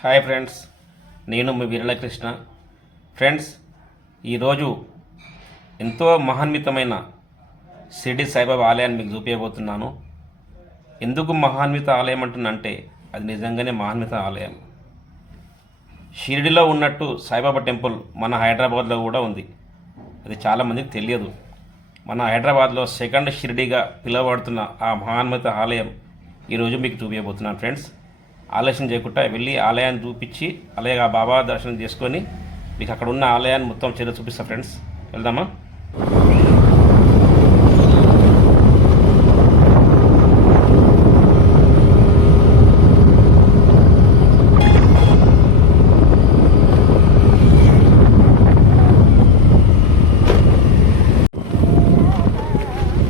Hi friends నేను మీ వీరలకృష్ణ. Friends ఈరోజు ఎంతో మహాన్వితమైన షిరిడి సాయిబాబా ఆలయాన్ని మీకు చూపించబోతున్నాను. ఎందుకు మహాన్విత ఆలయం అంటున్నంటే అది నిజంగానే మహాన్విత ఆలయం. షిరిడిలో ఉన్నట్టు సాయిబాబా టెంపుల్ మన హైదరాబాద్లో కూడా ఉంది. అది చాలామందికి తెలియదు. మన హైదరాబాద్లో సెకండ్ షిరిడిగా పిలువబడుతున్న ఆ మహాన్విత ఆలయం ఈరోజు మీకు చూపించబోతున్నాను ఫ్రెండ్స్. ఆలస్యం చేయకుండా వెళ్ళి ఆలయాన్ని చూపించి అలాగే ఆ బాబా దర్శనం చేసుకొని మీకు అక్కడ ఉన్న ఆలయాన్ని మొత్తం చర్య చూపిస్తా ఫ్రెండ్స్. వెళ్దామా?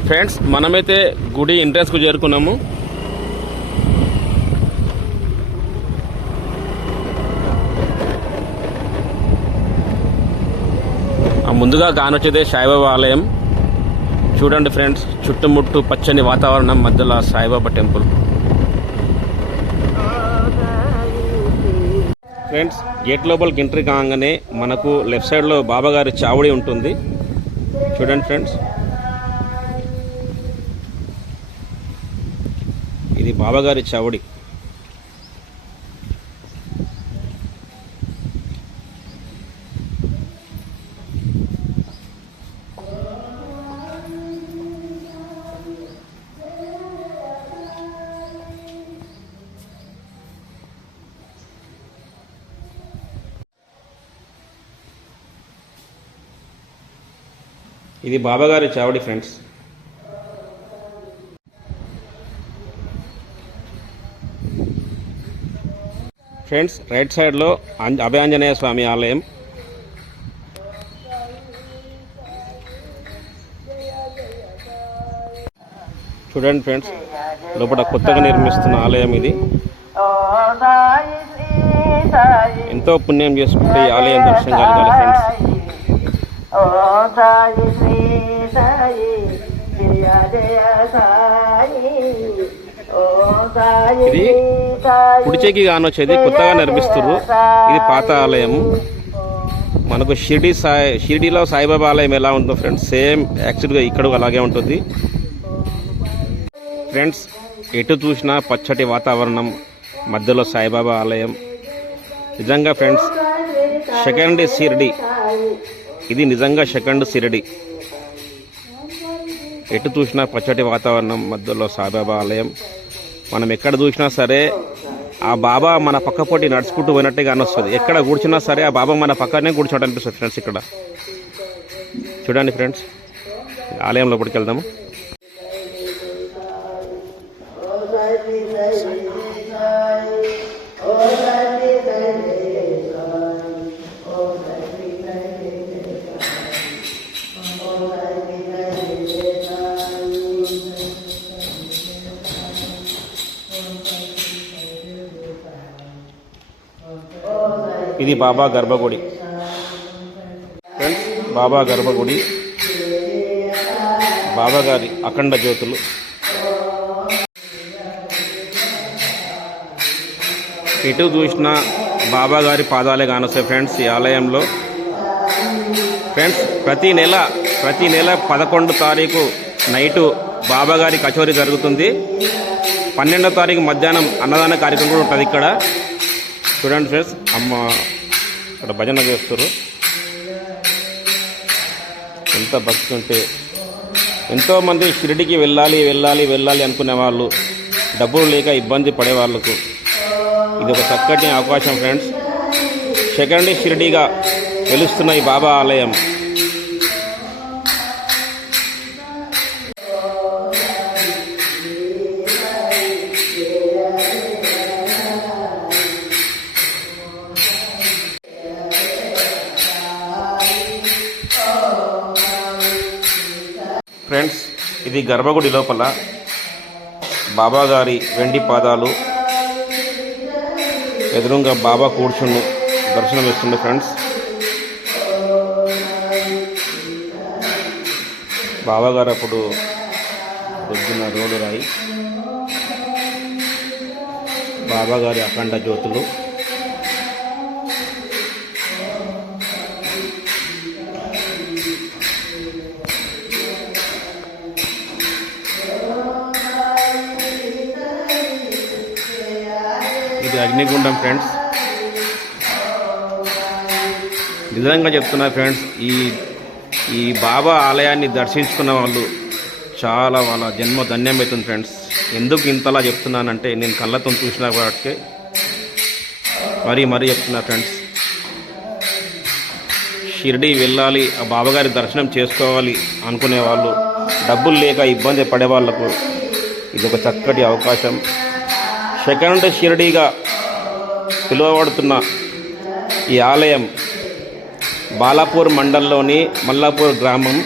ఫ్రెండ్స్ మనమైతే గుడి ఎంట్రన్స్కు చేరుకున్నాము. ముందుగా కానొచ్చేదే సాయిబాబా ఆలయం. చూడండి ఫ్రెండ్స్ చుట్టుముట్టు పచ్చని వాతావరణం మధ్యలో సాయిబాబా టెంపుల్. ఫ్రెండ్స్ గేట్ లోపలికి ఎంట్రీ కాగానే మనకు లెఫ్ట్ సైడ్లో బాబాగారి చావడి ఉంటుంది. చూడండి ఫ్రెండ్స్. ఇది బాబాగారి చావడి. ఇది బాబాగారి చావడి ఫ్రెండ్స్. ఫ్రెండ్స్ రైట్ సైడ్లో అభయాంజనేయ స్వామి ఆలయం. చూడండి ఫ్రెండ్స్ లోపల కొత్తగా నిర్మిస్తున్న ఆలయం ఇది. ఎంతో పుణ్యం చేసుకుంటే ఈ ఆలయం దర్శనం కలగాలి ఫ్రెండ్స్. ఓ సాయి శ్రీ సాయి జయ జయ సాయి ఓ సాయి ఇది కుడిచేకి కానొచ్చేది కొత్తగా నిర్మిస్తుర్రు. ఇది పాత ఆలయము మనకు షిరిడి సాయి షిరిడిలో సాయిబాబా ఆలయం ఎలా ఉందో ఫ్రెండ్స్ సేమ్ యాక్చువల్గా ఇక్కడ అలాగే ఉంటుంది. ఫ్రెండ్స్ ఎటు చూసినా పచ్చటి వాతావరణం మధ్యలో సాయిబాబా ఆలయం. నిజంగా ఫ్రెండ్స్ సెకండ్ షిరిడి ఇది నిజంగా సెకండ్ షిరిడి ఎటు చూసినా పచ్చటి వాతావరణం మధ్యలో సాయిబాబా ఆలయం. మనం ఎక్కడ చూసినా సరే ఆ బాబా మన పక్క నడుచుకుంటూ పోయినట్టుగా అనిస్తుంది ఎక్కడ కూర్చున్నా సరే ఆ బాబా మన పక్కనే కూర్చోవడం అనిపిస్తుంది ఫ్రెండ్స్ ఇక్కడ. చూడండి ఫ్రెండ్స్. ఆలయం లోపలికి వెళ్దాము? ఇది బాబా గర్భగుడి. ఫ్రెండ్స్ బాబా గర్భగుడి. బాబా గారి అఖండ జ్యోతులు. ఎటు చూసినా బాబా గారి పాదాలే కానొస్తాయి ఫ్రెండ్స్ ఈ ఆలయంలో. ఫ్రెండ్స్ ప్రతి నెల ప్రతి నెల పదకొండు తారీఖు నైటు బాబాగారి కచోరీ జరుగుతుంది. పన్నెండో తారీఖు మధ్యాహ్నం అన్నదాన కార్యక్రమం కూడా ఉంటుంది ఇక్కడ. చూడండి ఫ్రెండ్స్ అమ్మ ఇక్కడ భజన చేస్తారు ఎంత భక్తి ఉంటే. ఎంతోమంది షిరిడికి వెళ్ళాలి వెళ్ళాలి వెళ్ళాలి అనుకునే వాళ్ళు డబ్బులు లేక ఇబ్బంది పడే వాళ్ళకు ఇది ఒక చక్కటి అవకాశం ఫ్రెండ్స్ సెకండ్ షిరిడిగా వెలుస్తున్న ఈ బాబా ఆలయం. ఫ్రెండ్స్ ఇది గర్భగుడి లోపల బాబా గారి వెండి పాదాలు ఎదురుగా బాబా కూర్చుని దర్శనం ఇస్తుంది ఫ్రెండ్స్. బాబా గారు అప్పుడు పొద్దున్న రోడ్డు రాయి. బాబా గారి అఖండ జ్యోతులు. ఇది అగ్నిగుండం ఫ్రెండ్స్ నిజంగా చెప్తున్నా ఫ్రెండ్స్ ఈ ఈ బాబా ఆలయాన్ని దర్శించుకున్న వాళ్ళు చాలా వాళ్ళ జన్మ ధన్యమవుతుంది ఫ్రెండ్స్ ఎందుకు ఇంతలా చెప్తున్నానంటే నేను కళ్ళతో చూసిన వాటికే మరీ మరీ చెప్తున్నా ఫ్రెండ్స్ షిరిడి వెళ్ళాలి ఆ బాబాగారి దర్శనం చేసుకోవాలి అనుకునే వాళ్ళు డబ్బులు లేక ఇబ్బంది పడే వాళ్ళకు ఇది ఒక చక్కటి అవకాశం. సెకండ్ షిరిడీగా పిలువబడుతున్న ఈ ఆలయం బాలాపూర్ మండలంలోని మల్లాపూర్ గ్రామం.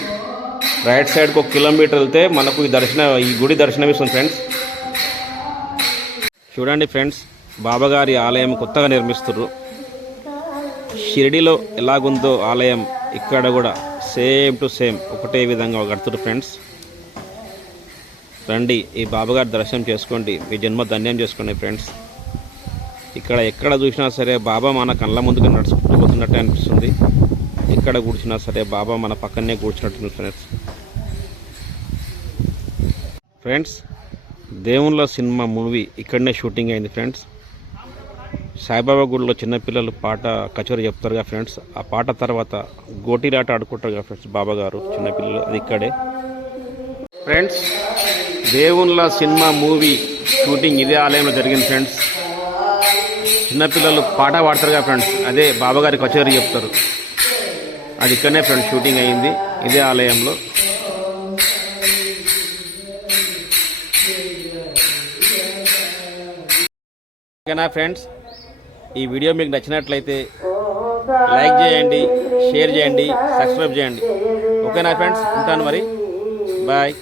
రైట్ సైడ్కి ఒక కిలోమీటర్ వెళ్తే మనకు ఈ దర్శనం ఈ గుడి దర్శనమిస్తుంది ఫ్రెండ్స్. చూడండి ఫ్రెండ్స్ బాబాగారి ఆలయం కొత్తగా నిర్మిస్తున్నారు షిరిడిలో ఎలాగుందో ఆలయం ఇక్కడ కూడా సేమ్ టు సేమ్ ఒకటే విధంగా కడుతున్నారు ఫ్రెండ్స్. రండి ఈ బాబాగారి దర్శనం చేసుకోండి మీ జన్మ ధన్యం చేసుకోండి ఫ్రెండ్స్. ఇక్కడ ఎక్కడ చూసినా సరే బాబా మన కళ్ళ ముందుకు నడుచుకుంటూ పోతున్నట్టే అనిపిస్తుంది. ఎక్కడ కూర్చున్నా సరే బాబా మన పక్కనే కూర్చున్నట్టు ఫ్రెండ్స్. ఫ్రెండ్స్ దేవుళ్ళ సినిమా మూవీ ఇక్కడనే షూటింగ్ అయింది ఫ్రెండ్స్. సాయిబాబా గుడిలో చిన్నపిల్లలు పాట కచేరీ చెప్తారుగా ఫ్రెండ్స్. ఆ పాట తర్వాత గోటీలాట ఆడుకుంటారు కదా ఫ్రెండ్స్ బాబా గారు చిన్నపిల్లలు. అది ఇక్కడే. ఫ్రెండ్స్ దేవుళ్ళ సినిమా మూవీ షూటింగ్ ఇదే ఆలయంలో జరిగింది ఫ్రెండ్స్ చిన్నపిల్లలు పాట పాడతారుగా ఫ్రెండ్స్ అదే బాబాగారి కచేరీ చెప్తారు. అది ఇక్కడనే ఫ్రెండ్స్ షూటింగ్ అయింది. ఇదే ఆలయంలో. ఓకేనా ఫ్రెండ్స్ ఈ వీడియో మీకు నచ్చినట్లయితే లైక్ చేయండి షేర్ చేయండి సబ్స్క్రైబ్ చేయండి. ఓకేనా ఫ్రెండ్స్ ఉంటాను మరి. బాయ్.